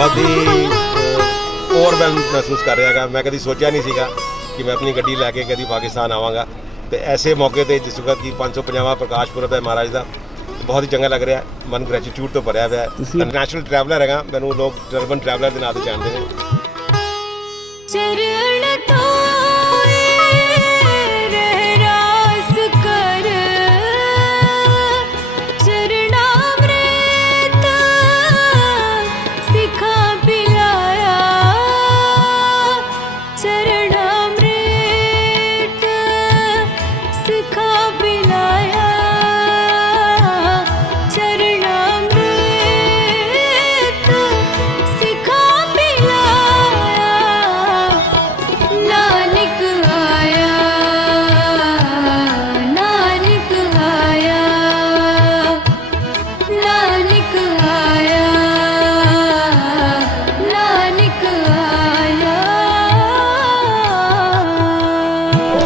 बहुत ही ओवरवेलम महसूस कर रहा है। मैं कभी सोचा नहीं सीगा कि मैं अपनी गड्डी लैके कभी पाकिस्तान आवांगा तो ऐसे मौके पर जिस वक्त कि 550वां प्रकाश पुरब है महाराज का, बहुत ही चंगा लग रहा है। मन ग्रैटिट्यूड तो भरिया हुआ है। इंटरनेशनल ट्रैवलर है, मैंने लोग टर्बन ट्रैवलर के नाम से जानते हैं।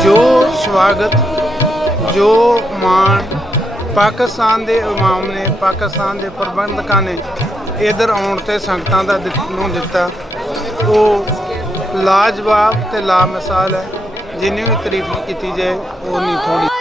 जो स्वागत जो मान पाकिस्तान के इमाम ने पाकिस्तान के प्रबंधकों ने इधर आने ते संगतां दा नूं दिता वो लाजवाब ते लामिसाल है। जिन्नी भी तारीफ की जाए वो नहीं थोड़ी।